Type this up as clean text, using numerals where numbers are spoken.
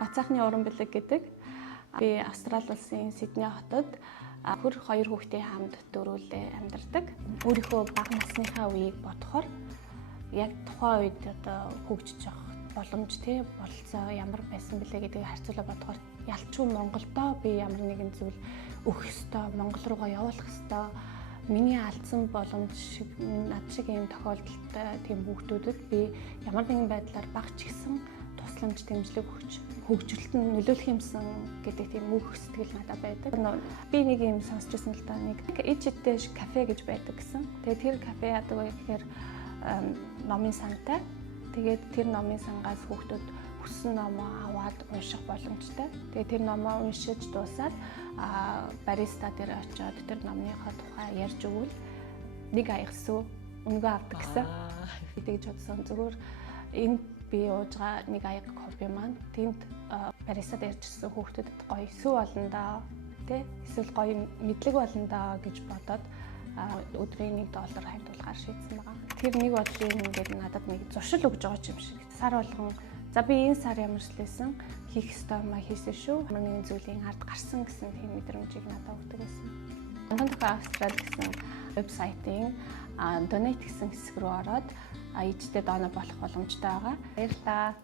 Бацаахны уран бэлэг гэдэг. Би Австрали улсын Сидней хотод хөр 2 хүүхдийн хамт дөрвөлээ амьдардаг. Өөрийнхөө бага насныхаа үеийг бодохоор яг тухайн үед одоо хөгжиж явах боломж болцоо ямар байсан бэлээ гэдгийг харьцуулаад бодохоор ялчгүй Монголдоо би ямар нэгэн зүйл өгөх ёстой, Монгол руугаа явуулах ёстой. Миний алдсан боломж шиг над шиг ийм тохиолдолтой тийм хүүхдүүдэд би ямар нэгэн байдлаар бага ч гэсэн тусламж дэмжлэг өгч хөгжилт нь нөлөөлөх юмсан гэдэг тийм мөнх сэтгэл надад байдаг. Би нэг юм сонсч байсан л да, нэг ичтэй кафе гэж байдаг гэсэн. Тэгээд тэр кафе яадаг вэ гэхээр номын сантай. Тэгээд тэр номын сангаас хүүхдүүд хүссэн номоо аваад унших боломжтой. Тэгээд тэр номоо уншиж дуусаад бариста дээр очиод тэр номныхоо тухай ярьж өгвөл нэг аягсуу өнгө авдаг гэсэн. Би тэгж бодсон. Зүгээр энэ би ууж байгаа нэг аяг кофе маань тэнд баристад ярьжсэн хүүхдэд гоё сүү болно даа, тэ эсвэл гоё мэдлэг болно даа гэж бодоод өдрийн $1 хандуулахаар шийдсэн байгаа. Тэр нэг бодлын ингээд надад нэг зуршил өгж байгаа юм шиг. Сар болгон за би энэ сар ямар ч лээсэн хийх ёстой юм хийсэн шүү. Ямар нэгэн зүйлийн ард гарсан гэсэн тийм мэдрэмжийг надад өгдөг байсан. Антон тухай Австрали гэсэн вебсайтын donate гэсэн хэсэг рүү ороод ижтэй донор болох боломжтой байгаа. Баярлалаа.